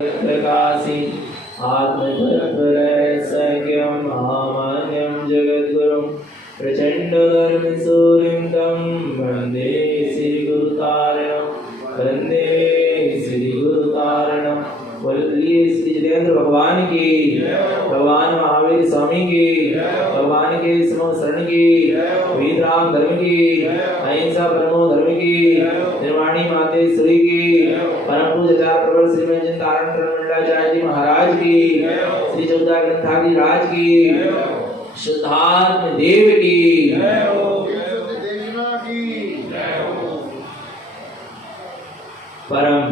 प्रकाशी आत्मतत्परसख्यं महामान्यं जगद्गुरुं प्रचण्डधर्मसूरिं तं वन्दे श्रीगुरुतारणं वन्दे श्रीगुरुतारणं। बोलिए श्री जितेंद्र भगवान की, भगवान महावीर स्वामी की, भगवान के शरण की, वीतराम धर्म की, अहिंसा परमो धर्म की, निर्वाणी मातेश्वरी की, परम पूज्य प्रवर श्रीमद तारण मंडलाचार्य जी महाराज की, श्री चौदह ग्रंथादि राज की, शुद्धात्म देव की, परम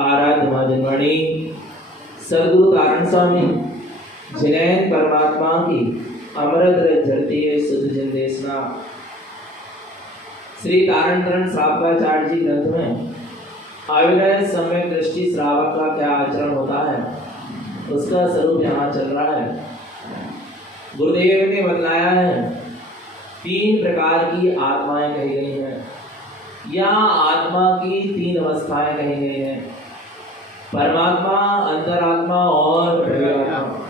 आराध्य महाजनवाणी सदगुरु तारण स्वामी जिनैन परमात्मा की अमृत झरती है शुद्ध जन देशना। श्री तारण तरण श्रावकाचार्य जी ग्रंथ में आविर्य सम्यक दृष्टि श्रावक का क्या आचरण होता है उसका स्वरूप यहाँ चल रहा है। गुरुदेव ने बतलाया है 3 प्रकार की आत्माएं कही गई हैं। यहाँ आत्मा की 3 अवस्थाएं कही गई हैं, परमात्मा, अंतरात्मा और बहिरात्मा।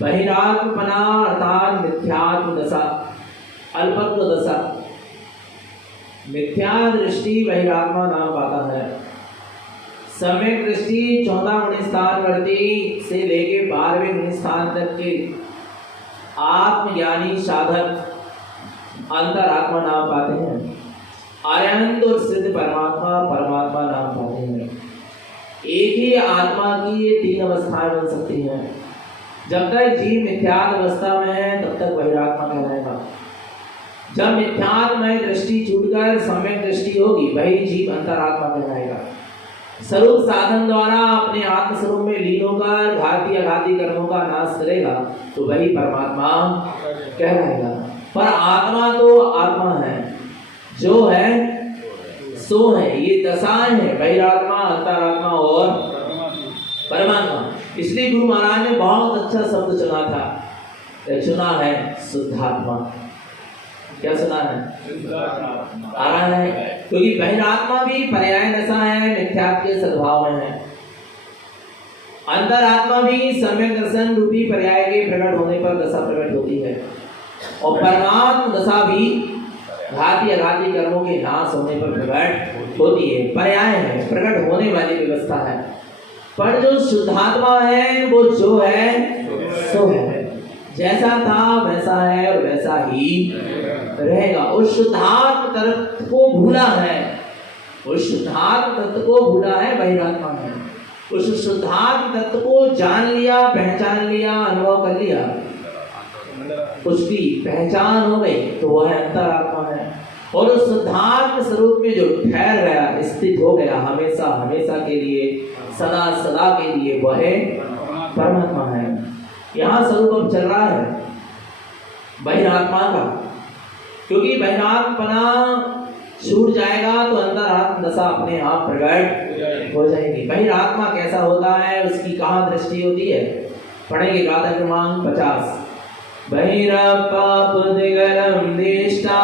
बहिरात्मपना अर्थात मिथ्यात्म दशा, अल्पत्व दशा। मिथ्या दृष्टि बहिरात्मा नाम पाता है। सम्यक दृष्टि 14 गुण स्थान वर्ती से लेके 12वें गुण स्थान तक के आत्मज्ञानी साधक अंतरात्मा नाम पाते हैं। आर्यंत और सिद्ध परमात्मा परमात्मा नाम पाते हैं। एक ही आत्मा की ये 3 अवस्थाएं बन सकती हैं। जब तक जीव मिथ्यात्म अवस्था में है तब तक बहिरात्मा कहलाएगा। जब मिथ्यात्मय दृष्टि छूटकर सम्यक दृष्टि होगी वही जीव अंतरात्मा कहलाएगा। स्वरूप साधन द्वारा अपने आत्म स्वरूप में लीन होकर घाती अघाती कर्मों का नाश करेगा तो वही परमात्मा कहलाएगा। पर आत्मा तो आत्मा है, जो है सो है। ये दशाएं हैं, बहिरात्मा, अंतरात्मा और परमात्मा। इसलिए गुरु महाराज ने बहुत अच्छा शब्द चुना था, चुना है शुद्धात्मा। क्या सुना है? आ रहा है, क्योंकि बहिरात्मा भी पर्याय दशा है, मिथ्यात्व के सद्भाव में है। अंतरात्मा भी सम्यक दर्शन रूपी पर्याय के प्रकट होने पर दशा प्रकट होती है, और परमात्मा दशा भी घाती अघाती कर्मों के नाश होने पर प्रकट होती है। पर्याय है, प्रकट होने वाली व्यवस्था है। पर जो शुद्धात्मा है वो जो है सो है, जैसा था वैसा है और वैसा ही रहेगा। उस शुद्धात्म तत्व को भूला है, उस शुद्धात्म तत्व को भूला है बहिरात्मा है। उस शुद्धात्म तत्व को जान लिया, पहचान लिया, अनुभव कर लिया, उसकी पहचान हो गई तो वह अंतरात्मा है। और उस शुद्धात्म स्वरूप में जो ठहर गया, स्थित हो गया हमेशा हमेशा के लिए, सदा सदा के लिए, वह परमात्मा है। यहाँ स्वरूप अब चल रहा है बहिरात्मा का, क्योंकि बहिरात्मपना छूट जाएगा तो अंतरात्म दशा अपने आप प्रकट हो जाएगी। बहिरात्मा कैसा होता है, उसकी कहाँ दृष्टि होती है, पढ़ेंगे गाथा क्रमांक 50। बहिरपापुदिगलं दिष्टा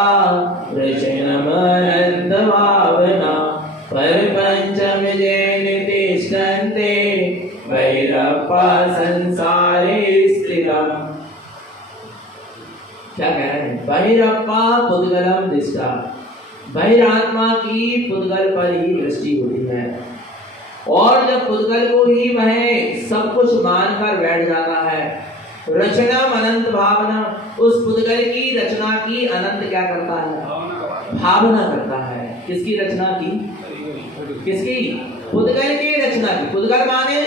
रचनमनंत भावना परपंचम जैन तिष्ठन्ते बहिरपा संसारे स्थितम्। क्या कह रहे हैं? बहिरपा पुद्गलम दिष्टा, बहिरात्मा की पुद्गल पर ही दृष्टि होती है। और जब पुद्गल को ही वह सब कुछ मानकर बैठ जाता है, रचना अनंत भावना, उस पुद्गल की रचना की अनंत क्या करता है? भावना करता है। किसकी रचना की? किसकी? पुद्गल की रचना की। पुद्गल माने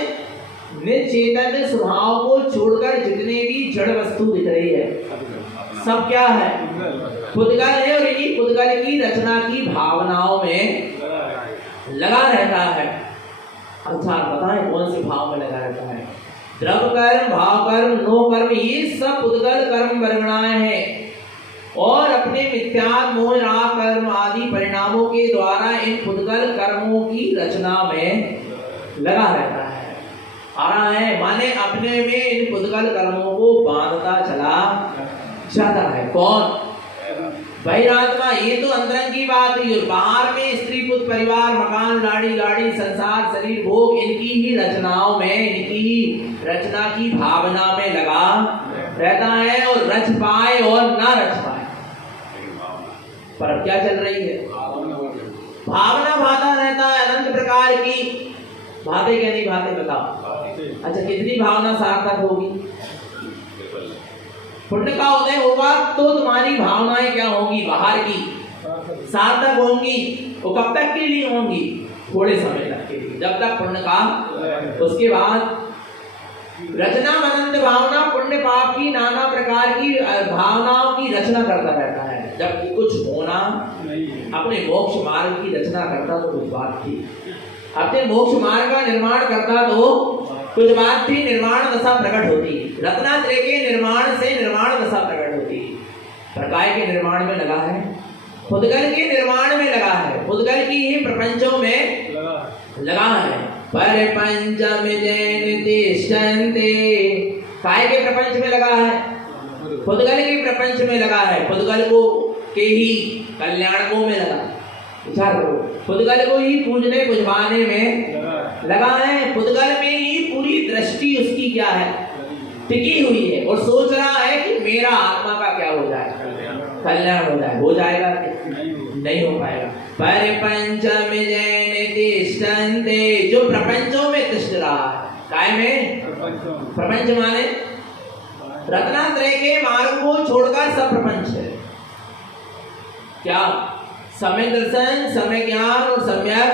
निचेतन स्वभाव को छोड़कर जितने भी जड़ वस्तु दिख रही है सब क्या है? पुद्गल है। और इन्हीं पुद्गल की रचना की भावनाओं में लगा रहता है। अच्छा बताएं कौन से भाव में लगा रहता है? द्रव्य कर्म, भाव कर्म, नो कर्म, ये सब पुद्गल कर्म वर्गणाएं हैं। और अपने मिथ्यात्व मोह राग कर्म आदि परिणामों के द्वारा इन पुद्गल कर्मों की रचना में लगा रहता है। आ रहा है, माने अपने में इन पुद्गल कर्मों को बांधता चला जाता है। कौन? बहिरात्मा ये तो अंतरंग की बात हुई, और बाहर में स्त्री पुत्र परिवार मकान लाड़ी गाड़ी संसार शरीर भोग इनकी ही रचनाओं में, इनकी ही रचना की भावना में लगा रहता है, और रच पाए और ना रच पाए। पर अब क्या चल रही है? भावना भाता रहता है अनंत प्रकार की। भाते क्या नहीं भाते बताओ। अच्छा कितनी भावना सार्थक होगी? पुण्य का उदय होगा तो तुम्हारी भावनाएं क्या होंगी? बाहर की सार्थक होंगी। वो कब तक के लिए होंगी? थोड़े समय तक के लिए, जब तक पुण्य का, उसके बाद रचना अनंत भावना पुण्य पाप की नाना प्रकार की भावनाओं की रचना करता रहता है। जब कुछ होना अपने मोक्ष मार्ग की रचना करता तो कुछ बात थी, अपने मोक्ष मार्ग का निर्माण करता तो कुछ बात थी, निर्माण दशा प्रकट होती। रत्नात्रय के निर्माण से निर्माण दशा प्रकट होती। प्रकाय के निर्माण में लगा है, खुदगल के निर्माण में लगा है, खुदगल की ही प्रपंचों में लगा है। पर पंचम जैन तिष्ठन्ते, काय के प्रपंच में लगा है, खुदगल के प्रपंच में लगा है, खुदगल को के ही कल्याणकों में लगा। विचार करो, खुदगल को ही पूजने पुजवाने में लगा है, खुदगल में ही पूरी दृष्टि उसकी क्या है, टिकी हुई है, और सोच रहा है कि मेरा आत्मा का क्या हो जाए, कल्याण हो जाए। हो जाएगा? नहीं हो पाएगा। पर पंचम जैन तिष्ठन्ते, जो प्रपंचों में तिष्ठ रहा है, काय में? प्रपंच माने रत्नात्रय के मार्ग को छोड़कर सब प्रपंच है। क्या? समय दर्शन, समय ज्ञान और सम्यक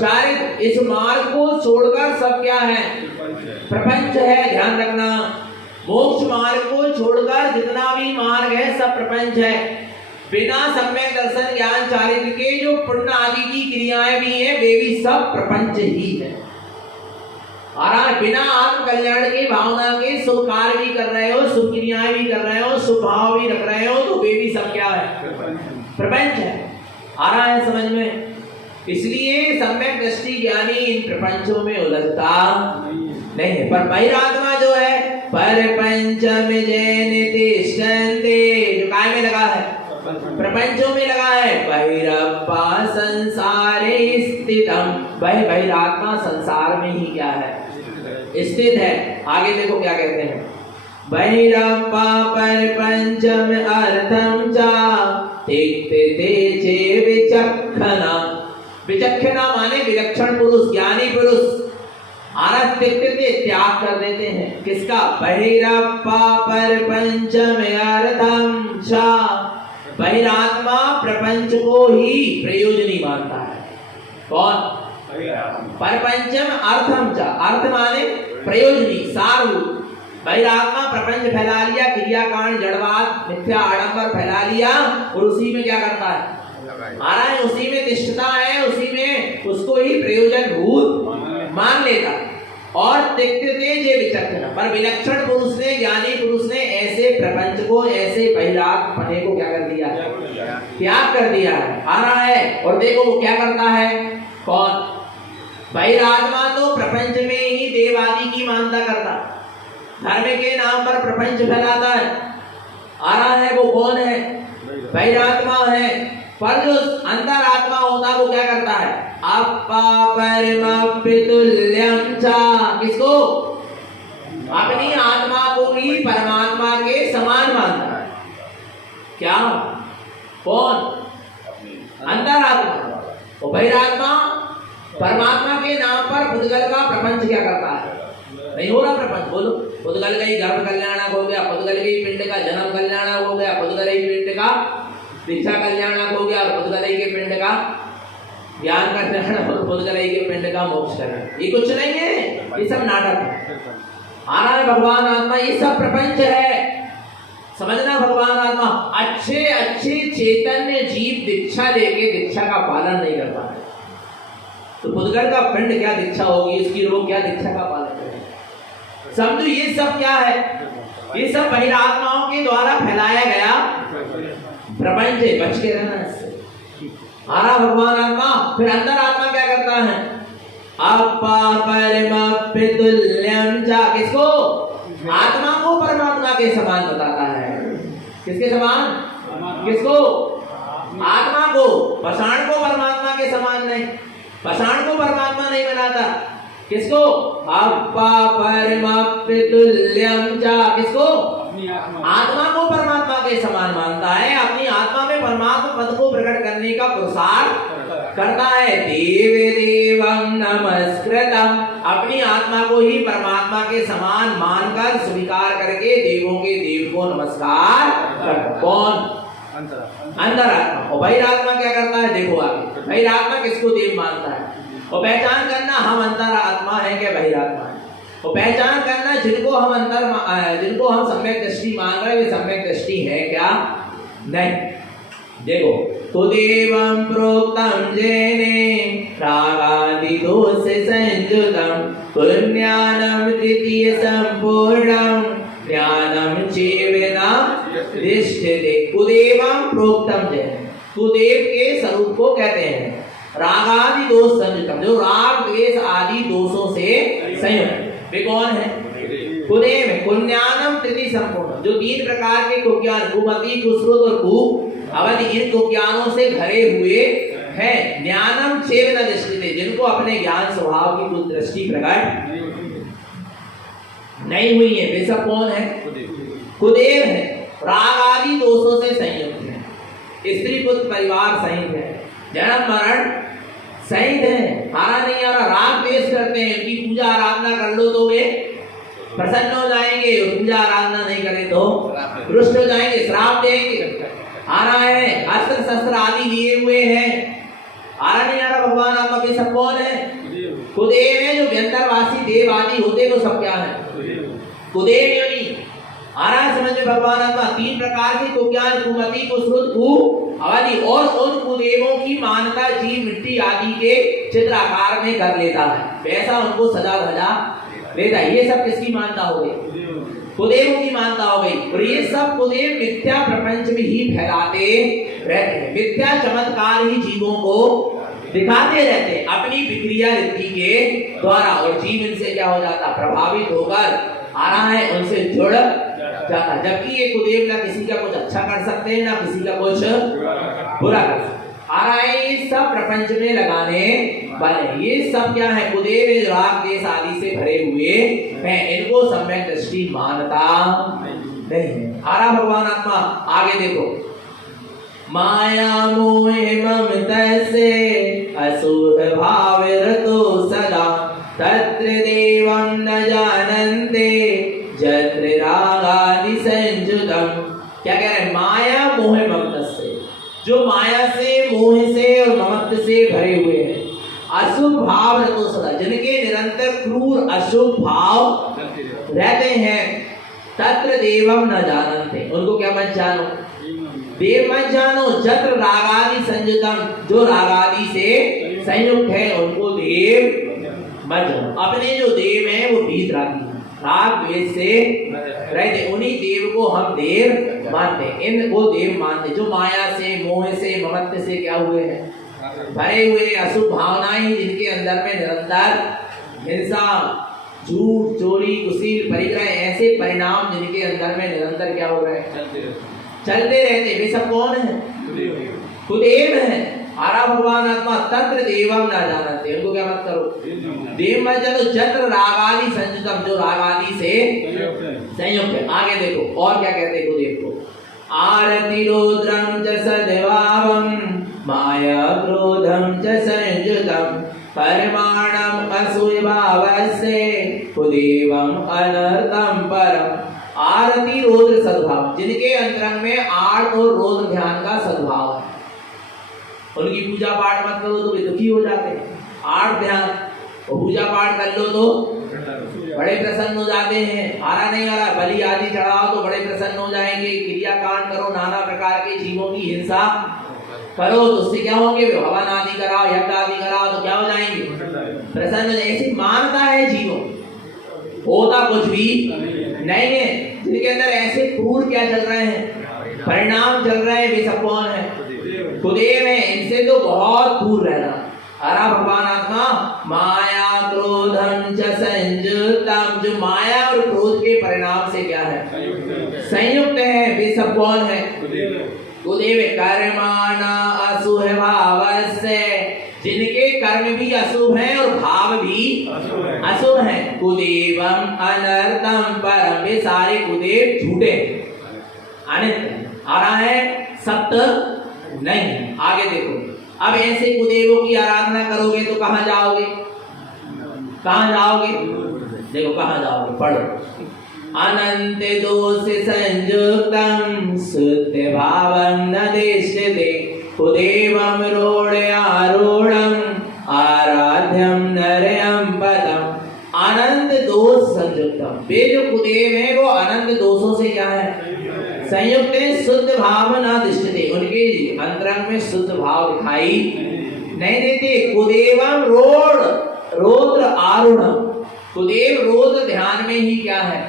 चारित्र, इस मार्ग को छोड़कर सब क्या है? प्रपंच है। ध्यान रखना, मोक्ष मार्ग को छोड़कर जितना भी मार्ग है सब प्रपंच है। बिना सम्यक दर्शन ज्ञान चारित्र के जो पुण्य आदि की क्रियाएं भी हैं वे भी सब प्रपंच ही है। और बिना आत्म कल्याण की भावना के शुभ कार्य भी कर रहे हो, शुभ क्रियाएं भी कर रहे हो, शुभ भाव भी रख रहे हो, तो वे भी सब क्या है? प्रपंच है। आ रहा है समझ में? इसलिए सम्यक दृष्टि ज्ञानी इन प्रपंचों में उलझता नहीं है। पर बहिरात्मा जो है, पर पंचम जैन तिष्ठन्ते, जो काय में लगा है? प्रपंचों में लगा है। बहिरप्पा संसारे स्थितम, बहिरात्मा संसार में ही क्या है? स्थित है। आगे देखो क्या कहते हैं, बहिरप्पा पर पंचम अर्थम चा तिक्ते चे विचक्षणा। विचक्षणा माने विलक्षण पुरुष, ज्ञानी पुरुष। आरत तिक्ते त्याग कर देते हैं, किसका? बहिरप्पा पर पंचम अर्थम चा, बहिरात्मा प्रपंच को ही प्रयोजनी मानता है। कौन? परपंचम अर्थम च, अर्थ माने प्रयोजनी, सारभूत। बहिरात्मा प्रपंच फैला लिया, क्रियाकांड जड़वाद मिथ्या आडंबर फैला लिया, और उसी में क्या करता है? महाराज उसी में तिष्ठता है, उसी में उसको ही प्रयोजन भूत मान लेता। और तिक्ते जे विचक्षण, पर विलक्षण पुरुष ने, ज्ञानी पुरुष ने ऐसे प्रपंच को, ऐसे बहिरात्मपने को क्या कर दिया? त्याग कर दिया है। आ रहा है। और देखो वो क्या करता है? कौन? बहिरात्मा तो प्रपंच में ही देव आदि की मानता करता, धर्म के नाम पर प्रपंच फैलाता है। आ रहा है। वो कौन है? बहिरात्मा है। पर जो अंतरात्मा होता है वो क्या करता है? अपा परमपितुल्यं च, किसको? अपनी आत्मा को ही परमात्मा के समान मानता है। क्या? कौन? अंतरात्मा। और बहिरात्मा परमात्मा के नाम पर खुदगल का प्रपंच क्या करता है? नहीं हो रहा प्रपंच। बोलो, खुदगल का ही गर्भ कल्याणक हो गया, खुदगल के ही पिंड का जन्म कल्याणक हो गया, खुदगल ही पिंड का दीक्षा कल्याणक हो गया, और खुदगल ही के पिंड का ज्ञान का कल्याण, और खुदगल ही के पिंड का मोक्ष कल्याण। ये कुछ नहीं है, ये सब नाटक है। आ रहा है भगवान आत्मा, ये सब प्रपंच है। समझना, भगवान आत्मा अच्छे अच्छे चैतन्य जीव दीक्षा लेके दीक्षा का पालन नहीं कर पाते, तो खुदगल का पिंड क्या दीक्षा होगी, इसकी लोग क्या दीक्षा का पालन करेंगे? समझो ये सब क्या है? ये सब बहिरात्माओं के द्वारा फैलाया गया प्रपंच है। बच के रहना इससे। आरा भगवान आत्मा। फिर अंदर आत्मा क्या करता है? अपा परमपितुल्यं च, किसको? आत्मा को परमात्मा के समान बताता है। किसके समान? किसको? आत्मा को, पाषाण को परमात्मा के समान नहीं, पाषाण को परमात्मा नहीं बनाता। किसको? अप्पा परमाप्य तुल्यम चा, किसको? आत्मा को परमात्मा के समान मानता है, अपनी आत्मा में परमात्मा पद को प्रकट करने का पुरुषार्थ करता है। देव देवम नमस्कृतम, अपनी आत्मा को ही परमात्मा के समान मानकर स्वीकार करके देवों के देव को नमस्कार करता। कौन? अंतरात्मा। और बहिरात्मा क्या करता है? देखो आगे, बहिरात्मा किसको देव मानता है? और पहचान करना हम अंतरात्मा है क्या बहिरात्मा है। और पहचान करना जिनको हम सम्यक दृष्टि मान रहे हैं वे सम्यक दृष्टि है क्या? नहीं। देखो, तुदेवं प्रोक्तम जेने रागादि दोष संयुतम पुण्यानम तृतीय संपूर्णम ज्ञानम चेवेना दृष्टते। कुदेवं प्रोक्तम जेने, कुदेव के स्वरूप को कहते हैं रागादि दोष संयुतम, जो राग द्वेष आदि दोषों से संयुक्त। वे कौन है? कुदेव है। कुज्ञानम तृतीय संपूर्ण, जो तीन प्रकार के कुज्ञान, कुमति, कुश्रुत और कुअवधि, इन कुज्ञानों से भरे हुए हैं। ज्ञानम चेव न दृष्टि, जिनको अपने ज्ञान स्वभाव की कुछ दृष्टि प्रकट नहीं हुई है, वे सब कौन है? कुदेव है। राग आदि दोषों से संयुक्त है, स्त्री पुत्र परिवार सहित है, जन्म मरण सहित है। हारा नहीं आ रहा, राग द्वेष करते हैं, इनकी पूजा आराधना कर लो तो वे प्रसन्न हो जाएंगे, पूजा आराधना नहीं करें तो रुष्ट हो जाएंगे, श्राप देंगे। आ रहा है, अस्त्र शस्त्र आदि लिए हुए हैं। आ रहा नहीं आ रहा, भगवान आत्मा के सब कौन है? कुदेव है। जो व्यंतरवासी देव आदि होते तो सब क्या है? कुदेव योनि। आ रहा है समझ में? भगवान आत्मा तीन प्रकार के कुज्ञान, कुमति, कुश्रुत, कुअवधि, और उन कुदेवों की मानता जीव मिट्टी आदि के चित्र आकार में कर लेता है, वैसा उनको सजा धजा देता है। ये सब किसकी मानता हो गई? कुदेवों की मानता हो गई। और ये सब कुदेव मिथ्या प्रपंच में ही फैलाते रहते हैं, मिथ्या चमत्कार ही जीवों को दिखाते रहते हैं अपनी विक्रिया रीति के द्वारा, और जीव इनसे क्या हो जाता? प्रभावित होकर आ रहा है, उनसे जुड़ जाता। जबकि ये कुदेव ना किसी का कुछ अच्छा कर सकते हैं, ना किसी का कुछ बुरा कर सकते। आ रहा है, ये सब प्रपंच में लगाने वाले, ये सब क्या है? कुदेव राग देश आदि से भरे हुए हैं, इनको सम्यक दृष्टि मानता नहीं है। आ रहा भगवान आत्मा आगे देखो, माया मोह ममता से असुर भाव रतो सदा तत्र देवं न जानन्ते जत्र रागादि संयुतम। क्या कह रहे हैं? माया मोह ममता से, जो माया से, मोह से और ममत्व से भरे हुए हैं, अशुभ भाव रतो सदा, जिनके निरंतर क्रूर अशुभ भाव रहते हैं, तत्र देवम न जानन्ते, उनको क्या मत जानो? देव मत जानो। जत्र रागादि संयुतम, जो रागादि से संयुक्त है, उनको देव मत जानो। अपने जो देव हैं वो भीत रागी हैं, राग द्वेष से रहते, उन्हीं देव को हम देव मानते हैं, इनको देव मानते, जो माया से, मोह से, ममत्व से क्या हुए हैं? भरे हुए अशुभ भावनाएं, जिनके अंदर में निरंतर हिंसा, झूठ, चोरी, कुशील, परिग्रह, ऐसे परिणाम जिनके अंदर में निरंतर क्या हो रहे हैं? चलते रहते, वे सब कौन है? कुदेव है। आरा भगवान आत्मा तत्र देवम न जानते, उनको क्या मत करो? देव मत जानो। जत्र रागादि संयुतम, जो रागादि से संयुक्त है। आगे देखो और क्या कहते हैं कुदेव को? आरति रुद्रम च सद्भावम माया क्रोधम च संयुतम परमाणम असूयभावस्य कुदेवम अनर्थम परम। आरति रुद्र सद्भाव, जिनके अंतरंग में आर्त और रुद्र ध्यान का सद्भाव है, उनकी पूजा पाठ मत करो तो वे दुखी हो जाते हैं। आर्त ध्यान और पूजा पाठ कर लो तो बड़े प्रसन्न हो जाते हैं। आ रहा नहीं आ रहा, बलि आदि चढ़ाओ तो बड़े प्रसन्न हो जाएंगे। क्रिया कांड करो, नाना प्रकार के जीवों की हिंसा करो तो उससे क्या होंगे? हवन आदि कराओ, यज्ञ आदि कराओ तो क्या हो जाएंगे? प्रसन्न। ऐसी मानता है जीवों, होता कुछ भी नहीं है। जिनके अंदर ऐसे क्रूर क्या चल रहे हैं, परिणाम चल रहे हैं, वे सब कौन है? कुदेव है। इनसे तो बहुत दूर रहना। अरा भगवान आत्मा माया क्रोधम च संयुतम, जो माया और क्रोध के परिणाम से क्या है? संयुक्त है। वे सब कौन है? कुदेव कर्माणा अशुभ भावस्य, जिनके कर्म भी अशुभ हैं और भाव भी अशुभ हैं। कुदेवम अनर्थम परम, ये सारे कुदेव झूठे अनित आ रहा है, सत्य नहीं। आगे देखो, अब ऐसे कुदेवों की आराधना करोगे तो कहां जाओगे? कहां जाओगे? देखो कहां जाओगे, पढ़ो। अनंत दोष संयुक्तम शुद्ध भावम न देश्यते, कुदेवम रोढ़यारूढ़म आराध्यम नरयम पदम। अनंत दोष संयुक्तम, वे जो कुदेव है वो अनंत दोषों से क्या है? संयुक्त है। शुद्ध भाव न दृष्टते, उनके अंतरंग में शुद्ध भाव दिखाई नहीं देते। कुदेवम रौद्र आरूढ़, कुदेव रोज ध्यान में ही क्या है?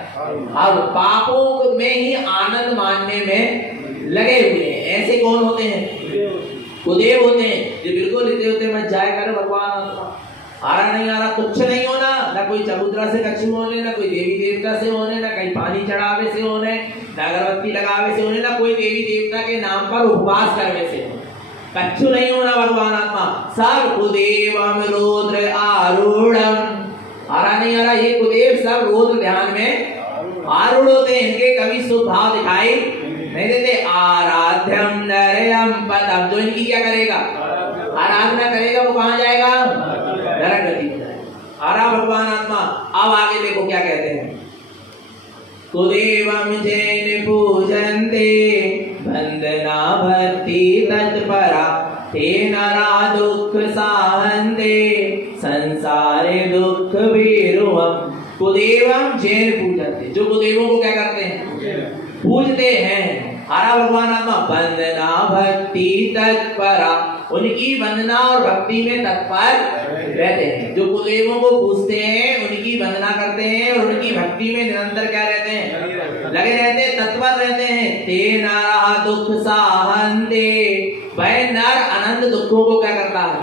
और पापों में ही आनंद मानने में लगे हुए हैं। ऐसे कौन होते हैं? कुदेव होते हैं जो बिल्कुल इतने होते मत जाए कर भगवान, आ रहा नहीं आ रहा कुछ नहीं होना, ना कोई चबूतरा से कछु होने, ना कोई देवी देवता से होने, ना कहीं पानी चढ़ावे से होने, ना अगरबत्ती लगावे से होने, ना कोई देवी देवता के नाम पर उपवास करने से होने, कछु नहीं होना भगवान आत्मा। सब कुदेवम रुद्र आरूढ़म, आ रहा नहीं आ रहा, ये कुदेव सब रुद्र ध्यान में आरूढ़ होते हैं, इनके कभी शुभ भाव दिखाई नहीं देते। आराध्यम नरयम पदम, जो इनकी क्या करेगा? आराधना करेगा, वो कहां जाएगा? नरक गति में जाएगा। आ रहा भगवान आत्मा। अब आगे देखो क्या कहते हैं। कुदेवम जैन पूजन्ते वंदना भक्ति तत्परा, ते नरा दुख साहन्ते संसारे दुख भीरुवम। कुदेवम जैन पूजन्ते, जो कुदेवों को क्या करते हैं? पूजते हैं। हरा भगवान आत्मा। वंदना भक्ति तत्परा, उनकी वंदना और भक्ति में तत्पर रहते हैं। जो कुदेवों को पूजते हैं, उनकी वंदना करते हैं और उनकी भक्ति में निरंतर क्या रहते हैं? लगे रहते हैं, तत्पर रहते हैं। ते नरः दुख साहन्ते, वह नर अनंत दुखों को क्या करता है?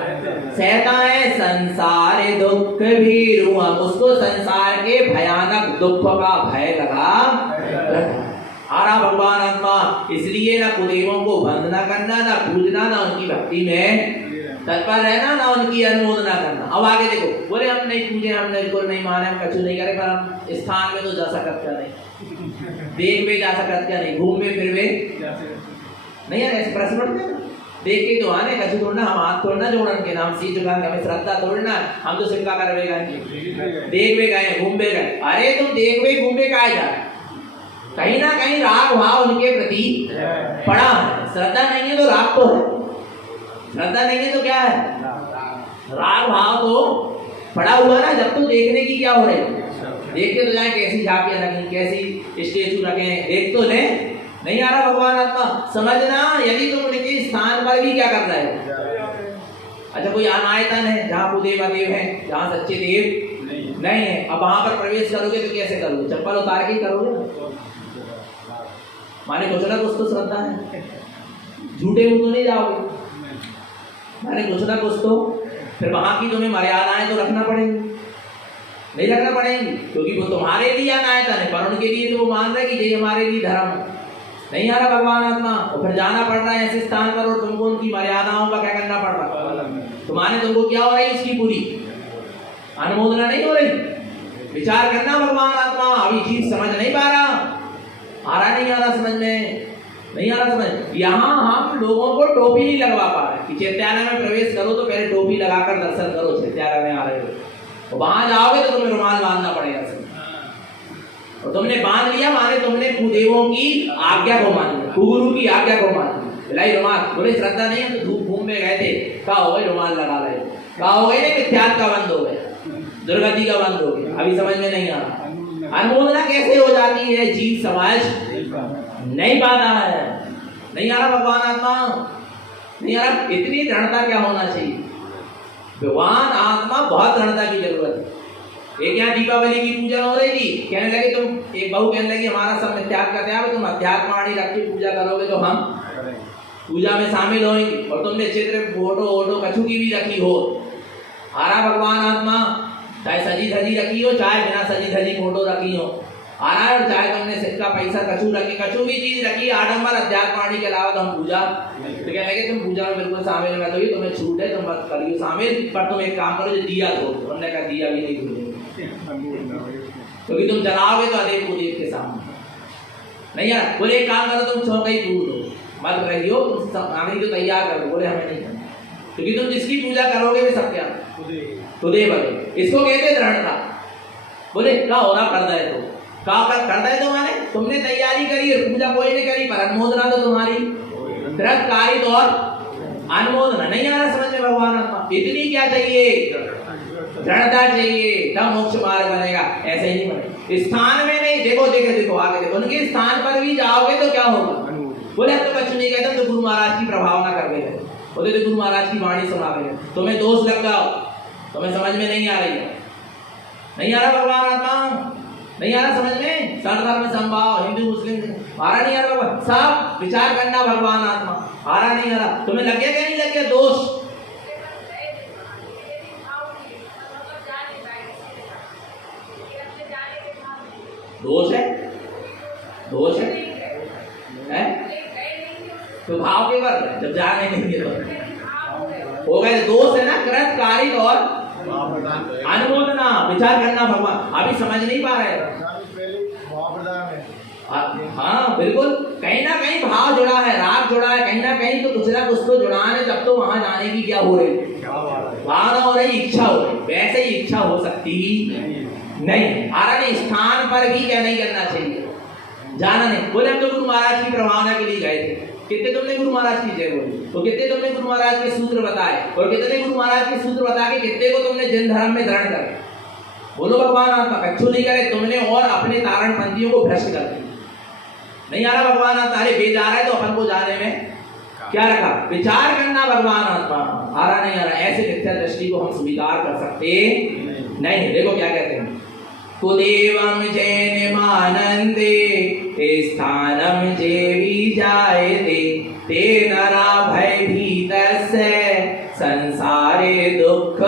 सहता है। संसार दुख भीरुवम, उसको संसार के भयानक दुख का भय लगा आरा भगवान आत्मा। इसलिए ना कुदेवों को वंदना करना, ना पूजना, ना उनकी भक्ति में तत्पर रहना, ना उनकी अनुमोदना करना। अब आगे देखो, बोले हम नहीं पूजे, हमने इनको नहीं माने, हम कछु नहीं करे, पर हम स्थान में तो जा सकत क्या नहीं, देख में जा सकत क्या नहीं, घूम में फिर में नहीं यार, ऐसे प्रश्न उठते ना, देख के तो आने कछु तोड़ना, हम हाथ तोड़ना जोड़न के नाम सीध झुका के, हमें श्रद्धा तोड़ना, हम तो सिक्का करवे गए, देख में गए, घूम में गए। अरे तुम देख में घूम में काहे जा? कहीं ना कहीं राग भाव उनके प्रति पड़ा है। श्रद्धा नहीं है तो राग तो है, श्रद्धा नहीं है तो क्या है? राग भाव तो पड़ा हुआ ना। जब तो देखने की क्या हो रही है, देखते तो जाए कैसी झांकियां रखें, कैसी स्टेचू रखें, देख तो ले। नहीं आ रहा भगवान आत्मा, समझना। यदि तुम उनके स्थान पर भी क्या कर रहे हो? अच्छा कोई अनायतन है जहाँ कुदेव देव है, जहाँ सच्चे देव नहीं है, अब वहां पर प्रवेश करोगे तो कैसे करोगे? चप्पल उतार के ही करोगे ना। माने कुछ ना कुछ तो श्रद्धा है, झूठे मुंह तो नहीं जाओगे। माने कुछ ना कुछ तो फिर वहां की तुम्हें मर्यादाएं तो रखना पड़ेगी, नहीं रखना पड़ेगी, क्योंकि वो तुम्हारे लिए अनायतन है, पर उनके लिए तो वो मान रहे कि ये हमारे लिए धर्म है। नहीं आ रहा भगवान आत्मा, और फिर जाना पड़ रहा है ऐसे स्थान पर और तुमको उनकी मर्यादाओं का क्या करना पड़ रहा है। तुम्हारे तुमको क्या हो रही है? इसकी पूरी अनुमोदना नहीं हो रही। विचार करना भगवान आत्मा, अभी चीज समझ नहीं पा रहा, आ रहा नहीं आ रहा समझ में, नहीं आ रहा समझ। यहाँ हम लोगों को टोपी नहीं लगवा पा रहे कि चैत्यालय में प्रवेश करो तो पहले टोपी लगाकर दर्शन करो, चैत्यालय में आ रहे हो, तो वहां जाओगे तो तुम्हें रुमाल बांधना पड़ेगा सब। और तुमने बांध लिया माने तुमने कुदेवों की आज्ञा को मान लिया, कुगुरु की आज्ञा को मान लिया। लाई रुमाल, बोले श्रद्धा नहीं है तो धूप घूम में गए थे, कहा हो गए रुमाल लगा रहे, कहा हो गए ना मिथ्यात्व का बंद हो गया, दुर्गति का बंद हो गया। अभी समझ में नहीं आ रहा अनुमोदना कैसे हो जाती है, जीव समझ नहीं पाता है। नहीं आ रहा भगवान आत्मा, नहीं आ रहा। इतनी दृढ़ता क्या होना चाहिए? भगवान आत्मा बहुत दृढ़ता की जरूरत है। एक यहाँ दीपावली की पूजा हो रही थी, कहने लगे तुम, एक बहू कहने लगी हमारा सब मिथ्यात्व का त्याग, तुम अध्यात्मवाणी रख के पूजा करोगे तो हम पूजा में शामिल होंगे। और तुमने चित्र फोटो वोटो कछु की भी रखी हो, हारा भगवान आत्मा, चाहे सजी धजी रखी हो चाहे बिना सजी धजी फोटो रखी हो, आ रहा है और चाहे तुमने सिक्का पैसा कछु रखी, कछु भी चीज रखी आडंबर अध्यात्म के अलावा तो हम पूजा, तो कहने लगे तुम पूजा में बिल्कुल शामिल मत होइए, तुम्हें छूट है, तुम मत करिए शामिल, पर तुम एक काम करो जो दिया दो। उन्होंने कहा दिया भी नहीं भूलेंगे, क्योंकि तुम जलाओगे तो अदेव को देव के सामने नहीं यार। बोले एक काम करो, तुम चौका ही तोड़ दो, मत रहियो, तुम सामने को तैयार कर दो। बोले हमें नहीं करना, क्योंकि तुम जिसकी पूजा करोगे वे सब क्या खुदे बने। इसको कहते दृढ़ता। बोले क्या हो रहा कर दे, तो क्या कर दे तुम्हारे, तुमने तैयारी करी और पूजा कोई नहीं करी, पर अनुमोदना तो तुम्हारी दृढ़कारी तो और अनुमोदना नहीं आ रहा समझ में भगवान आत्मा। इतनी क्या चाहिए, दृढ़ता चाहिए, तब मोक्ष मार्ग बनेगा, ऐसे ही नहीं बने स्थान में नहीं। देखो देखो देखो आगे देखो, उनके स्थान पर भी जाओगे तो क्या होगा। बोले अब तो कुछ नहीं कहते, तो गुरु महाराज की प्रभावना कर गए, बोले तो गुरु महाराज की वाणी सुना रहे, तुम्हें दोष लग जाओ, तुम्हें समझ में नहीं आ रही है, नहीं आ रहा भगवान आत्मा, नहीं आ रहा समझ में। सर्वधर्म समभाव, हिंदू मुस्लिम आ रहा नहीं आ रहा, सब विचार करना भगवान आत्मा आ रहा नहीं आ रहा। तुम्हें लग गया क्या नहीं लग गया दोष। दोष है, दोष है तो भाव के वर्ग जब जाने नहीं दिए हो गए दोष है ना, कृत कार्य और अनुमोदना विचार करना भगवान। अभी समझ नहीं पा रहे। हाँ बिल्कुल, कहीं ना कहीं भाव जुड़ा है, राग जुड़ा है, कहीं ना कहीं तो कुछ ना कुछ तो जुड़ा है, जब तो वहां जाने की क्या हो रही, भावना हो रही, इच्छा हो रही। वैसे ही इच्छा हो सकती नहीं। आरा स्थान पर भी क्या नहीं करना चाहिए, जाना नहीं। बोले हम तो गुरु महाराज की प्रभावना के लिए गए थे, कितने तुमने गुरु महाराज की जय बोली, तो कितने तुमने गुरु महाराज के सूत्र बताए, और कितने गुरु महाराज के सूत्र बता के कितने को तुमने जिन धर्म में दृढ़ करे। बोलो भगवान आत्मा कच्छू नहीं करे तुमने, और अपने तारण पंथियों को भ्रष्ट कर दिया। नहीं आ रहा भगवान आत्मा, अरे भेज आ रहा है तो अपन को जाने में क्या रखा, विचार करना भगवान आत्मा आ रहा नहीं आ रहा। ऐसे मिथ्या दृष्टि को हम स्वीकार कर सकते नहीं। देखो क्या कहते हैं, कुदेवम जैन मानंदे स्थानम जेवी जायते ते नरा भयभीतस्य संसारे दुख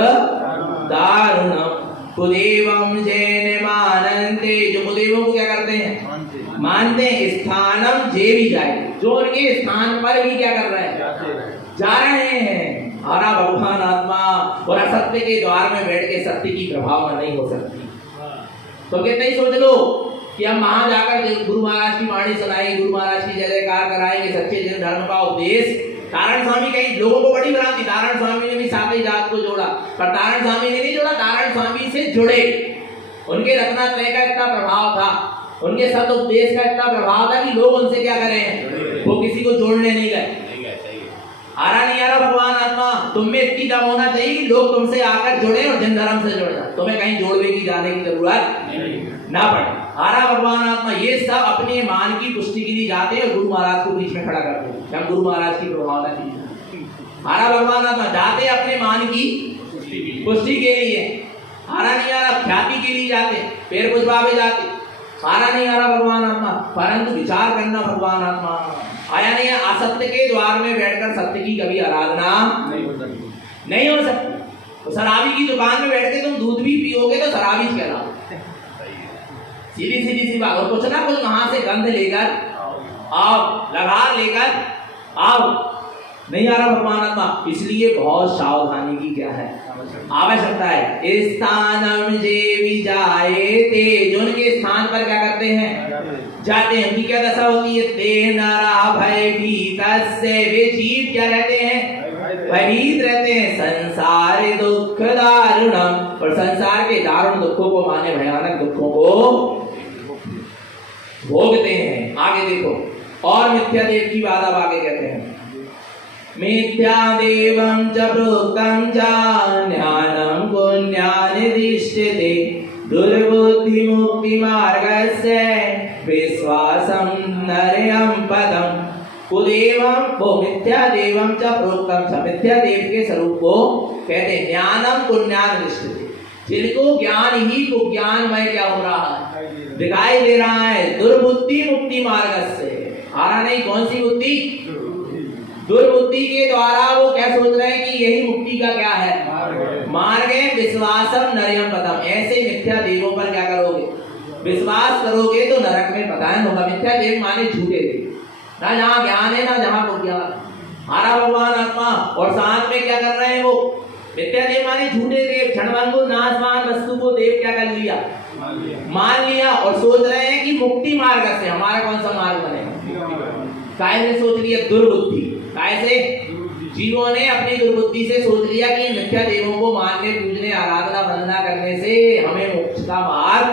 दारुणम। कुदेवम जैन मानंदे, जो कुदेवों को क्या करते हैं, मानते हैं। स्थानम जेवी जाए, जो उनके स्थान पर भी क्या कर रहे हैं, जा रहे हैं। हरा भगवान आत्मा और असत्य के द्वार में बैठ के सत्य की प्रभावना नहीं हो सकती। तो कहते ही सोच लो कि हम वहां जाकर गुरु महाराज की वाणी सुनाएंगे, गुरु महाराज की जय जयकार कराएंगे, सच्चे जैन धर्म का उपदेश। तारण स्वामी कहीं लोगों को बड़ी भ्रांति, तारण स्वामी ने भी सातही जात को जोड़ा, पर तारण स्वामी ने नहीं जोड़ा, तारण स्वामी से जुड़े। उनके रत्नात्रय का इतना प्रभाव था, उनके सत उपदेश का इतना प्रभाव था कि लोग उनसे क्या करें, वो किसी को जोड़ने नहीं गए। आ रहा नहीं आ रहा भगवान आत्मा, तुम में इतनी दम होना चाहिए कि लोग तुमसे आकर जुड़े और जिन धर्म से जुड़ जाए, तुम्हें कहीं जोड़ने की जाने की जरूरत ना पड़े। आ रहा भगवान आत्मा, ये सब अपने मान की पुष्टि के लिए जाते हैं, गुरु महाराज को बीच में खड़ा करते हैं, हम गुरु महाराज की प्रभावना की। आ रहा भगवान आत्मा, जाते अपने मान की पुष्टि के लिए। आ रहा नहीं आ रहा ख्याति के लिए जाते, पैर पुजवावे जाते। आ रहा नहीं आ रहा भगवान आत्मा, परंतु विचार करना भगवान आत्मा आया नहीं है। असत्य के द्वार में बैठकर सत्य की कभी आराधना नहीं हो सकती। तो शराबी की दुकान में बैठ के तुम दूध भी पियोगे तो शराबी कहलाओ, सीधी सीधी सी बात। और कुछ ना कुछ वहां से गंध लेकर आओ, लगार लेकर आओ, नहीं आ रहा भगवान आत्मा। इसलिए बहुत सावधानी की क्या है, आवश्यकता है। स्थानम जेवी जायते, जो उनके स्थान पर क्या करते हैं, जाते हैं। उनकी क्या दशा होती है, ते नरा भयभीतस्य, वे जीव क्या रहते हैं, भयभीत रहते हैं। संसार दुख दारुणम, और संसार के दारुण दुखों को, माने भयानक दुखों को भोगते हैं। आगे देखो, और मिथ्या देव की बात अब आगे कहते हैं। मिथ्या देवं च प्रोक्तं ज्ञानं पुण्यानिदिश्यते दुर्बुद्धि मुक्ति मार्गस्य विश्वासं नरयं पदम। कुदेवं, वो मिथ्या देवं च प्रोक्तं च, मिथ्या देव के स्वरूप को कहते हैं ज्ञानं पुण्यानिदिश्यते, जिनको ज्ञान ही को ज्ञानमय क्या हो रहा है, दिखाई दे रहा है। दुर्बुद्धि मुक्ति मार्गस्य, आ रहा नहीं, कौन सी बुद्धि, दुर्बुद्धि के द्वारा वो क्या सोच रहे हैं कि यही मुक्ति का क्या है, मार्ग है। विश्वासम नरयम पदम, ऐसे मिथ्या देवों पर क्या करोगे, विश्वास करोगे तो नरक में पतन होगा। मिथ्या देव माने झूठे देव, ना जहाँ ज्ञान है ना जहाँ विज्ञान। हमारा भगवान आत्मा और साथ में क्या कर रहे हैं वो मिथ्या देव माने झूठे देव। क्षणभंगुर नाशवान वस्तु को देव क्या कर लिया, मान लिया और सोच रहे हैं कि मुक्ति मार्ग से हमारा कौन सा मार्ग बनेगा। काय से सोच लिया दुर्बुद्धि, काय से जीवों ने अपनी दुर्बुद्धि से सोच लिया कि मिथ्या देवों को मानने पूजने आराधना वंदना करने से हमें मोक्ष का मार्ग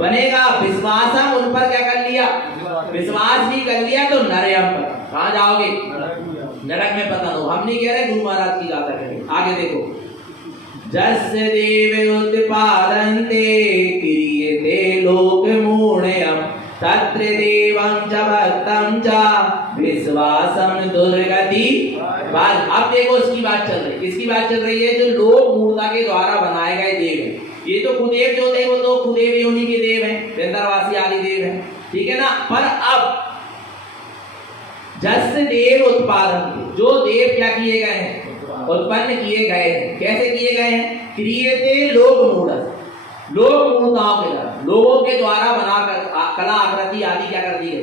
बनेगा। विश्वास हम उन पर क्या कर लिया, विश्वास भी कर लिया तो नरक पर कहाँ जाओगे, नरक में पतन हो। हम नहीं कह रहे, गुरु महाराज की गाथा करें। आगे देखो, जस्य देव उत्पादन्ते क्रियते लोक मूढ़यम् तत्र देवं च भक्तं च विश्वासं दुर्गति। अब देखो इसकी बात चल रही, किसकी बात चल रही है, जो लोक मूर्ता के द्वारा बनाए गए देव हैं। ये तो कुदेव जो थे वो तो कुदेव योनि के देव हैं, वेंदरवासी आदि देव हैं, ठीक है ना। पर अब जस्य देव उत्पादन, जो देव क्या किए गए हैं, उत्पन्न किए गए हैं। कैसे किए गए हैं, क्रियते लोक मूढ़, लोक मूर्ताओं के द्वारा, लोगों के द्वारा बनाकर कला आकृति आदि क्या कर दी गई,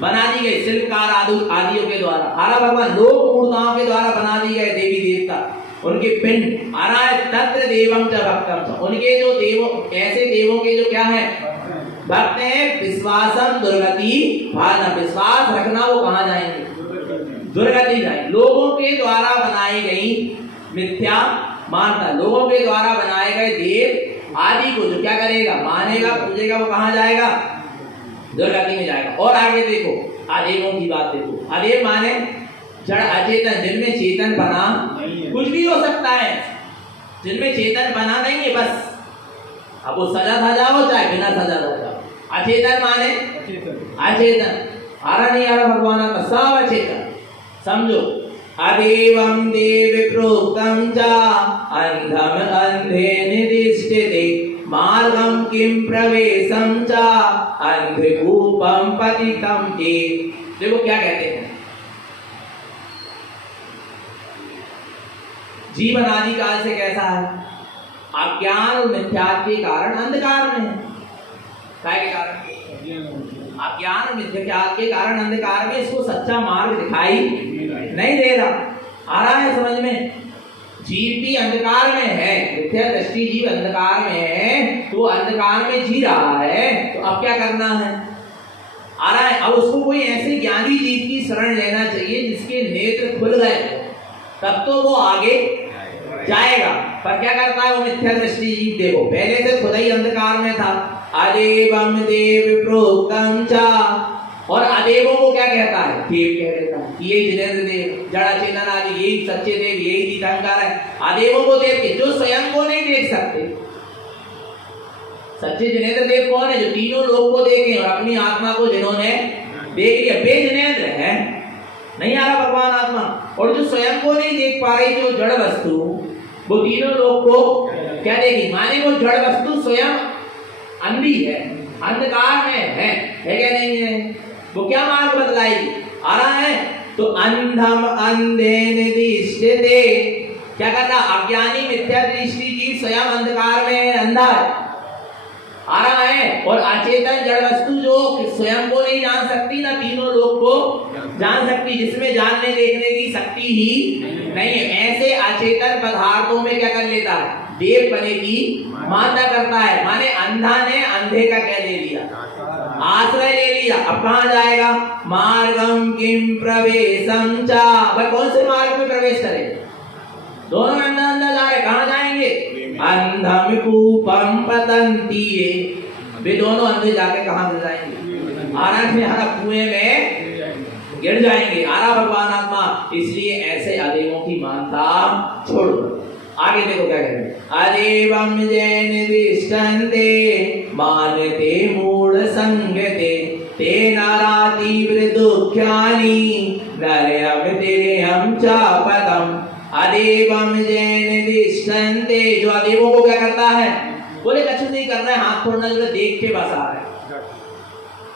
बना दी गई, शिल्पकार आदियों के द्वारा। आरा भगवान लोक मूर्ताओं के द्वारा बना दी गए देवी देवता, उनके पिंड। आरा है तत्र देवं च भक्तम, उनके जो देवों, ऐसे देवों के जो क्या है, भक्त हैं। विश्वासम दुर्गति भाना, विश्वास रखना वो कहाँ जाएंगे, दुर्गति जाएंगे। लोगों के द्वारा बनाई गई मिथ्या मानता, लोगों के द्वारा बनाए गए देव आदि को जो क्या करेगा, मानेगा पूजेगा, वो कहाँ जाएगा, दुर्गति में जाएगा। और आगे देखो आदेवों की बात देखो, आदेव माने जड़ अचेतन, जिनमें चेतन बना कुछ भी हो सकता है, जिनमें चेतन बना नहीं है बस, अब वो सजा धजा हो चाहे बिना सजा धजा। अचेतन माने अचेतन, आ रहा नहीं आ रहा भगवान का, सब अचेतन समझो। अदेवं देव प्रोक्तं च अंधम अंधे निदिष्टते मार्गं किं प्रवेशं च अंधकूपं पतितं ते। देखो क्या कहते हैं, जीवन आदि काल से कैसा है, अज्ञान और मिथ्यात्व के कारण अंधकार में है। क्या के कारण, अज्ञान और मिथ्यात्व के कारण अंधकार में, इसको सच्चा मार्ग दिखाई नहीं दे रहा। आ रहा है समझ में, जीव भी अंधकार में है, मिथ्या दृष्टि जीव अंधकार में है, तो अंधकार में जी रहा है, तो अब क्या करना है, आ रहा है। अब उसको कोई ऐसे ज्ञानी जीव की शरण लेना चाहिए जिसके नेत्र खुल गए, तब तो वो आगे जाएगा। पर क्या करता है वो मिथ्या दृष्टि जीव, देखो पहले से खुद ही अंधकार में था। अदेवं देव प्रोक्तं च, और अदेवों को क्या कहता है, देव कह देता है, यही जिनेन्द्र देव, जड़ा चेतन आदि, यही सच्चे देव, यही तीर्थंकर है। अदेवों को देव के, जो स्वयं को नहीं देख सकते। सच्चे जिनेन्द्र देव कौन है, जो तीनों लोग को देखे और अपनी आत्मा को जिन्होंने देख लिया, वे जिनेन्द्र है, नहीं आ रहा भगवान आत्मा। और जो स्वयं को नहीं देख पा रही, जो जड़ वस्तु, वो तीनों लोग को क्या देगी, माने वो जड़ वस्तु स्वयं अंधी है, अंधकार में है क्या नहीं है, वो क्या मार्ग बतलाएगी, आ रहा है। तो अंधम अंधे निदिष्टते, क्या करना, अज्ञानी मिथ्या दृष्टि जीव स्वयं अंधकार में अंधा है, आ रहा है। और अचेतन जड़ वस्तु जो स्वयं को नहीं जान सकती, ना तीनों लोग को जान सकती, जिसमें जानने देखने की शक्ति ही नहीं है, ऐसे अचेतन पदार्थों में क्या कर लेता है, देव बने की मान्यता करता है। माने अंधा ने अंधे का क्या ले लिया, आश्रय ले लिया। अब कहाँ जाएगा, मार्गम किम प्रवेशम च, भाई कौन से मार्ग में प्रवेश करे, दोनों अंधा अंधा जा रहे, कहाँ जाएंगे, अंधम कूपम पतंती, वे दोनों अंधे जाके कहाँ गिर जाएंगे, आराम में हरा कुएं में गिर जाएंगे। आरा भगवान आत्मा, इसलिए ऐसे अदेवों की मानता छोड़ दो। आगे देखो क्या कहते हैं, अदेवं जैन विष्टन्ते मानते मूढ़ संगते ते नारातीव्र दुख्यानि नरयम तेरेहम चापदम। अदेवं जैन विष्टन्ते, जो अदेवों को क्या करता है, बोले कछु नहीं कर रहा है, हाथ छोड़ना जो देख के बस आ रहा है,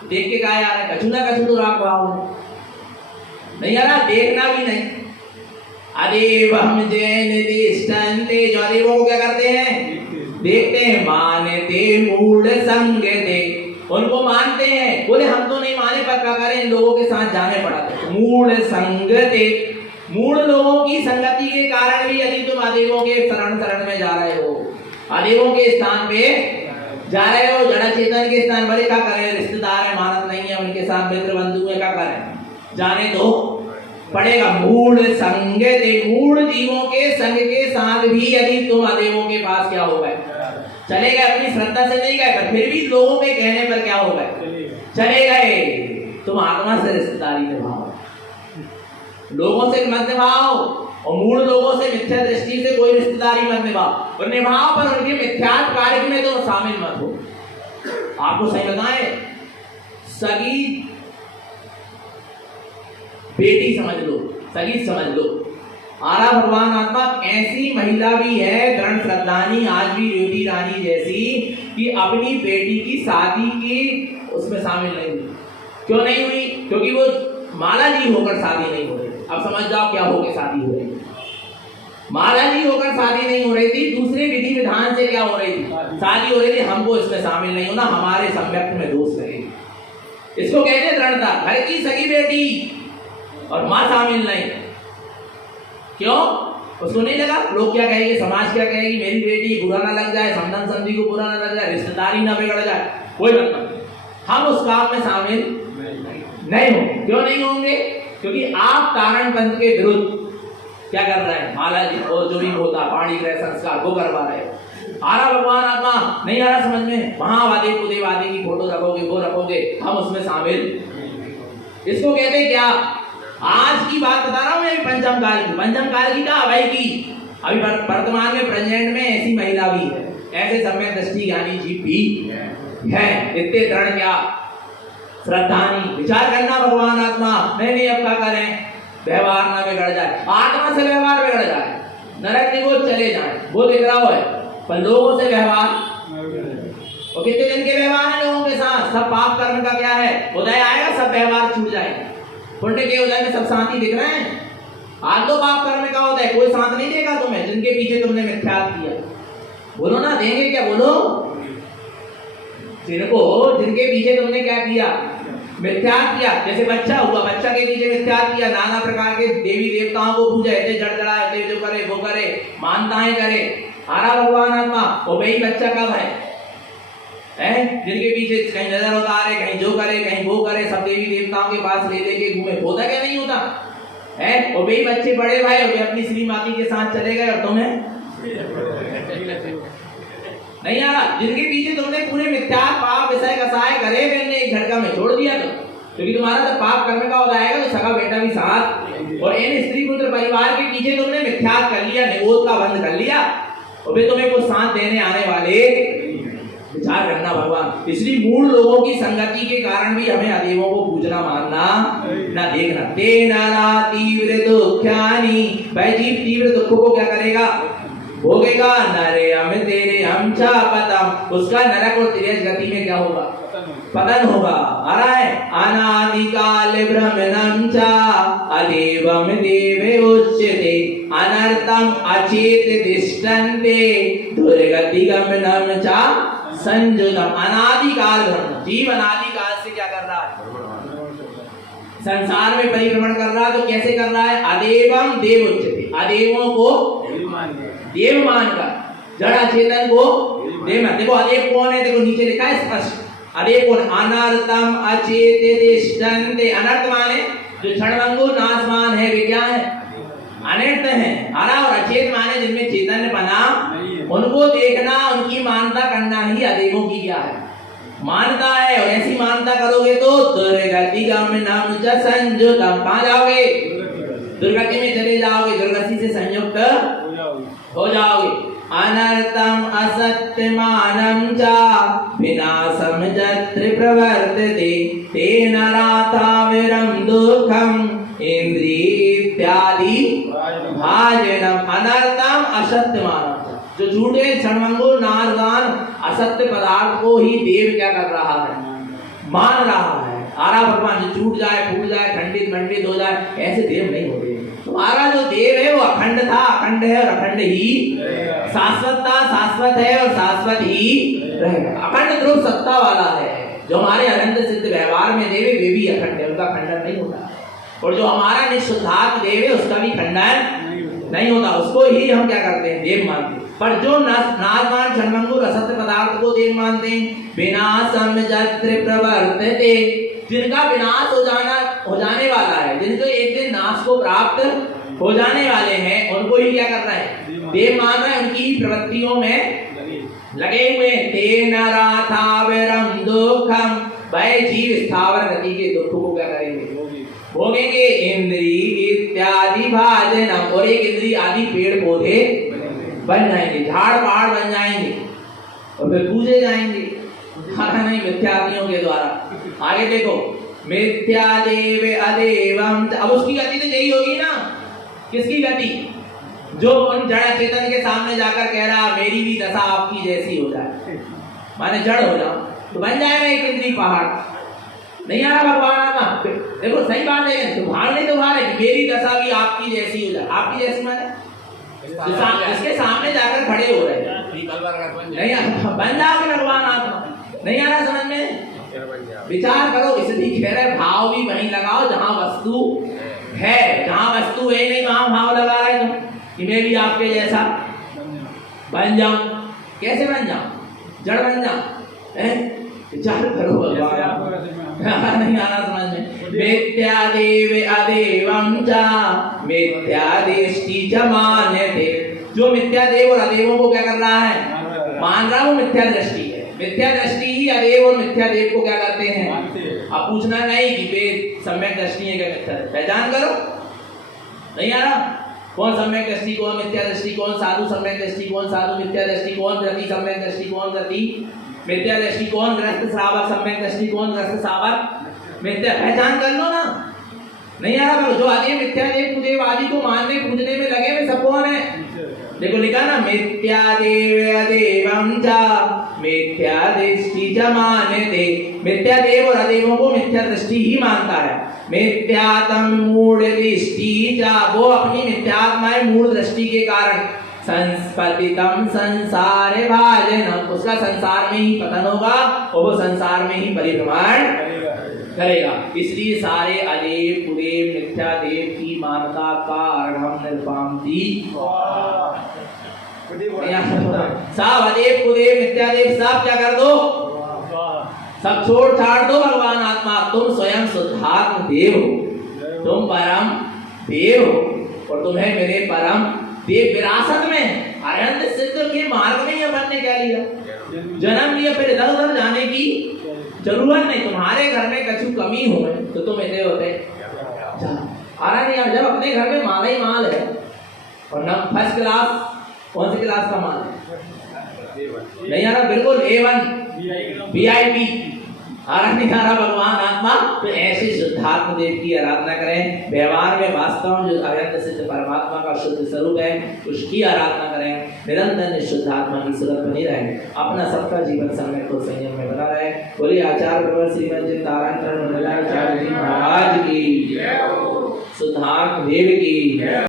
देख के क्या आ रहा है, कछु ना कछु तो राख भाव नहीं आ रहा, देखना भी नहीं। अदेवं जैन दिष्टन्ते, जो अदेवों को क्या करते हैं, देखते हैं मानते मूढ़ संग दे, उनको मानते हैं, बोले हम तो नहीं माने पर क्या करें, इन लोगों के साथ जाने पड़ा। मूढ़ संग दे, मूढ़ लोगों की संगति के कारण भी यदि तुम अदेवों के शरण में जा रहे हो, अदेवों के स्थान पे जा रहे हो, जड़ चेतन के स्थान पर क्या करें, रिश्तेदार है मानत नहीं है, उनके साथ मित्र बंधु है, क्या करें, जाने तो पड़ेगा। मूढ़ संग दे, मूढ़ जीवों के संग के साथ भी यदि तुम अदेवों के पास क्या हो गए, चले गए, अपनी श्रद्धा से नहीं गए, पर फिर भी लोगों के कहने पर क्या हो गए, चले गए, तुम आत्मा से रिश्तेदारी निभाओ, लोगों से मत निभाओ, और मूढ़ लोगों से मिथ्या दृष्टि से कोई रिश्तेदारी मत निभाओ, और निभाओ पर उनके मिथ्यात्व कार्य में तो शामिल मत हो। आपको सही बताएं, सगी बेटी समझ लो, सगी समझ लो, आरा भगवान आत्मा ऐसी महिला भी है दृढ़ श्रद्धानी, आज भी ज्योति रानी जैसी, कि अपनी बेटी की शादी की उसमें शामिल नहीं हुई। क्यों नहीं हुई? क्योंकि वो माला जी होकर शादी नहीं हो रही। अब समझ जाओ क्या होकर शादी हो रही, माला जी होकर शादी नहीं हो रही थी, दूसरे विधि विधान से क्या हो रही थी, शादी हो रही थी। हमको इसमें शामिल नहीं होना, हमारे सम्यक्त में दोष लगेगी। इसको कहते हैं दृढ़ता। घर की सगी बेटी और मां शामिल नहीं, क्यों? उसको नहीं लगा लोग क्या कहेंगे, समाज क्या कहेगी, मेरी बेटी बुरा ना लग जाए, समधन समझी को बुरा ना लग जाए, रिश्तेदारी ना बिगड़ जाए, कोई मतलब हम उस काम में शामिल नहीं होंगे। क्यों नहीं होंगे? क्योंकि आप तारण पंथ के विरुद्ध क्या कर रहे हैं, माला जी और जो भी होता पाणी ग्रह संस्कार वो करवा रहे हो। आरा भगवान आत्मा नहीं आ रहा समझ में, महावादी कुदेवादी की फोटो रखोगे, वो रखोगे, हम उसमें शामिल। इसको कहते क्या, आज की बात बता रहा हूं मैं, पंचम काल की, पंचम काल की का अभय की, अभी वर्तमान में प्रेजेंट में ऐसी महिला भी है, ऐसे समय दृष्टि ज्ञानी जीव भी है, इतने दृढ़ क्या श्रद्धानी। विचार करना भगवान आत्मा, नहीं अब क्या करें, व्यवहार ना बिगड़ जाए, आत्मा से व्यवहार बिगड़ जाए, नरक में वो चले जाए, वो दिख रहा है, पर लोगों से व्यवहार, और कितने दिन के व्यवहार है लोगों के साथ, सब पाप कर्म का क्या है, उदय आएगा सब व्यवहार छूट जाएगा। पुण्य के उदय में सब साथी दिख रहे हैं, आज तो पाप कर्म का होता है, कोई साथ नहीं देगा तुम्हें, जिनके पीछे तुमने मिथ्यात्व किया। बोलो ना, देंगे क्या, बोलो, जिनके पीछे तुमने क्या किया, मिथ्यात्व किया। जैसे बच्चा हुआ, बच्चा के पीछे मिथ्यात्व किया, नाना प्रकार के देवी देवताओं को पूजा, ऐसे जड़ जड़ाए, जो करे वो करे, मानताएं करे। आरा भगवान आत्मा, वो वही बच्चा कब है, जिनके पीछे कहीं नजर उतारे, कहीं जो करे, कहीं वो करे, सब देवी देवताओं के पास ले लेके घूमे, होता क्या नहीं होता है। और वही बच्चे बड़े भाई और वे अपनी श्रीमती के साथ चले गए, और तुम्हें नहीं आ रहा, जिनके पीछे तुमने पूरे मिथ्या पाप विषय कसाय करे, मैंने एक झटका में छोड़ दिया तो, क्योंकि तुम्हारा जब पाप कर्म का होता है तो सगा बेटा भी साथ, और इन स्त्री पुत्र परिवार के पीछे तुमने मिथ्या कर लिया, निगोद का बंद कर लिया, और वे तुम्हें कुछ साथ देने आने वाले। विचार करना भगवान, इसलिए मूल लोगों की संगति के कारण भी हमें अदेवों को पूजना मानना ना देखना। ते नारा तीव्र दुख्यानी, भाई जीव तीव्र दुखों को क्या करेगा, भोगेगा। नरे हम तेरे हम चा पतम, उसका नरक और तिर्यक गति में क्या होगा, पतन होगा। आ रहा है, अनादिकाल ब्रह्मणं चा अदेवम देवे उच्यते, अनर्थम अचेत तिष्ठन्ते दुर्गति गमनम चा संयुतम। अनादिकाल ब्रह्म, जीव अनादिकाल से क्या कर रहा है, संसार में परिभ्रमण कर रहा है। तो कैसे कर रहा है, अदेवम देव उच्यते, अदेवों को देव मानकर, जड़ चेतन को देव मान। देखो अदेव कौन है, देखो नीचे लिखा है स्पष्ट, अदेव कौन, अनर्थम अचेत तिष्ठन्ते। अनर्थ माने जो क्षणभंगुर नाशवान है, वे क्या है, अनर्थ है। और अचेत माने जिनमें चेतन बना, उनको देखना, उनकी मानता करना ही अदेवों की क्या है, मानता है। और ऐसी मानता करोगे तो दुर्गति गमनम च संयुतम, कहां जाओगे, दुर्गति में चले जाओगे, दुर्गति से संयुक्त हो जाओगे। अनर्थम असत्यमानं च विनाशम यत्र प्रवर्तते, तेन राताविरं दुःखम इंद्रियादि भाजनम। अनर्थम असत्यमानं, जो झूठे क्षणभंगुर नाशवान असत्य पदार्थ को ही देव क्या कर रहा है, मान रहा है। आरा भगवान जो टूट जाए, फूट जाए, खंडित मंडित हो जाए, ऐसे देव नहीं होते। तुम्हारा जो देव है वो अखंड था, अखंड है और अखंड ही शाश्वतता शाश्वत है और शाश्वत ही रहेगा। अखंड ध्रुव सत्ता वाला है। जो हमारे अनंत सिद्ध व्यवहार में देव है वे भी अखंड है, उनका खंडन नहीं होता। और जो हमारा निःशुद्धात्म देव है उसका भी खंडन नहीं होता, उसको ही हम क्या करते हैं, देव मानते हैं। पर जो नागमान क्षणभंगुर असत्य पदार्थ को देव मानते हैं, विनाशम यत्र प्रवर्तते, जिनका विनाश हो जाने वाला है, जिनको एक दिन नाश को प्राप्त हो जाने वाले हैं, उनको ही क्या करना है, देव मान रहा है। उनकी ही प्रवृत्तियों में लगे हुए। तेन राथावरम दुखम, वह जीव स्थावर गति के दुख को क्या करेंगे, भोगेंगे। इंद्री इत्यादि भाजनम, और एक इंद्री आदि पेड़ पौधे बन जाएंगे, झाड़ पहाड़ बन जाएंगे और फिर पूजे जाएंगे। खाना नहीं, मिथ्यादियों के द्वारा। आगे देखो, मिथ्या देव अदेवम, अब उसकी गति तो यही होगी ना। किसकी गति, जो उन जड़ चेतन के सामने जाकर कह रहा मेरी भी दशा आपकी जैसी हो जाए, माने जड़ हो जाओ, तो बन जाएगा एक इंद्री पहाड़। नहीं आ रहा भगवान आत्मा, देखो सही बात है, तुम्हारा नहीं तुम्हारे, मेरी दशा भी आपकी जैसी हो जाए। आपकी जैसी माने इसके सामने जाकर खड़े हो रहे हैं, नहीं बन जाओगे भगवान आत्मा। नहीं आ रहा समझ में, विचार करो। इसलिए कह रहे भाव भी वहीं लगाओ जहां वस्तु है, जहां वस्तु है नहीं वहां भाव लगा रहे तुम कि मैं भी आपके जैसा बन जाऊं। कैसे बन जाऊं, जड़ बन जाऊं। विचार करो भगवान, नहीं आ रहा समझ में। मिथ्या देव अदेवम च मिथ्या दृष्टि च मान्यते, जो मिथ्या देव और अदेवों को क्या कर रहा है, मान रहा, वो मिथ्या दृष्टि है। मिथ्या दृष्टि ही अदेव और मिथ्या देव को क्या करते हैं। अब पूछना नहीं कि वे सम्यक दृष्टि है क्या मिथ्या, पहचान करो। नहीं आ रहा, कौन सम्यक दृष्टि, कौन मिथ्या दृष्टि, कौन साधु सम्यक दृष्टि, कौन साधु मिथ्या दृष्टि, कौन गति सम्यक दृष्टि, कौन गति मिथ्या दृष्टि, कौन ग्रस्त श्रावक सम्यक दृष्टि, कौन ग्रस्त श्रावक मिथ्या, पहचान कर लो ना। नहीं आ रहा, जो आदि मिथ्या देव कुदेव आदि को मानने पूजने में लगे वे सब कौन है। देखो लिखा ना, मिथ्या देव अदेवम च मिथ्या दृष्टि च मान्यते, मिथ्या देव और अदेवों को मिथ्या दृष्टि ही मानता है। मिथ्यात्म मूढ़ दृष्टि च, वो अपनी मिथ्यात्मा मूढ़ दृष्टि के कारण संस्पतितम संसार भाजनम, उसका संसार में ही पतन होगा और वो संसार में ही परिभ्रमण करेगा। इसलिए सारे अदेव कुदेव मिथ्या देव की मानता का अर्घम निर्पामती, सब अदेव कुदेव मिथ्या देव सब क्या कर दो, सब छोड़ छाड़ दो। भगवान आत्मा, तुम स्वयं शुद्धात्म देव हो, तुम परम देव हो और तुम्हें मेरे परम देव विरासत में अनंत सिद्ध के मार्ग में यह बनने क्या लिया, जन्म लिया, फिर इधर उधर जाने की जरूरत नहीं। तुम्हारे घर में कछु कमी हो तो तुम ऐसे होते आ रहा नहीं। जब अपने घर में माल ही माल है और न फर्स्ट क्लास, कौन सी क्लास का माल है, नहीं आ रहा, बिल्कुल A1 VIP आ रहा नहीं आ रहा भगवान आत्मा, तो ऐसे शुद्धात्म देव की आराधना करें। व्यवहार में वास्तव में जो अनंत सिद्ध परमात्मा का शुद्ध स्वरूप है उसकी आराधना करें। निरंतर शुद्धात्मा की सूरत बनी रहे, अपना सबका जीवन समय को संयम में बना रहे। बोलिए आचार्य प्रवर श्रीमद जी नारायण महाराज की, शुद्धात्म देव की।